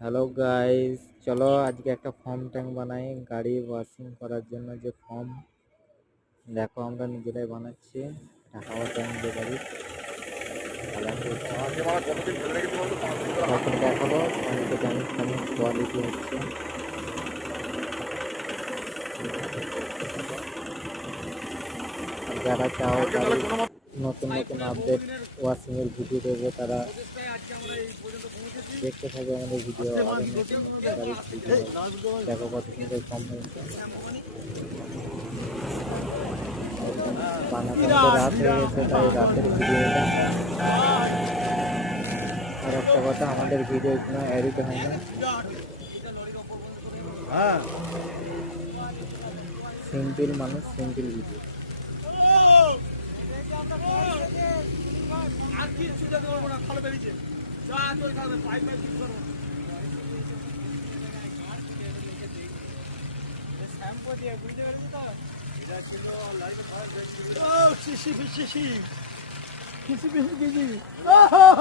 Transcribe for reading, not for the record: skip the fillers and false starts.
Hello guys, চলো আজকে একটা ফর্ম ট্যাঙ্ক বানাই গাড়ি ওয়াশিং করার জন্য। যে ফর্ম দেখো আমরা নিজেরাই বানাচ্ছি, এটা হাওয়া ট্যাঙ্ক যে গাড়ি এখন দেখাবো পানিতে কেমন কোয়ালিটি হচ্ছে। যারা চাও গাড়ি নতুন নতুন আপডেট ওয়াশিং এর ভিডিও দেবো, তারা দেখতে থাকবে আমাদের ভিডিও। আরো নতুন নতুন গাড়ির ভিডিও দেখো কত সুন্দর ফর্ম হয়েছে। বানাতে রাত হয়ে গেছে, তাই রাতের ভিডিওটা। আর একটা কথা, আমাদের ভিডিও কোনো এডিট হয় না, সিম্পল মানুষ, সিম্পল ভিডিও। শিশি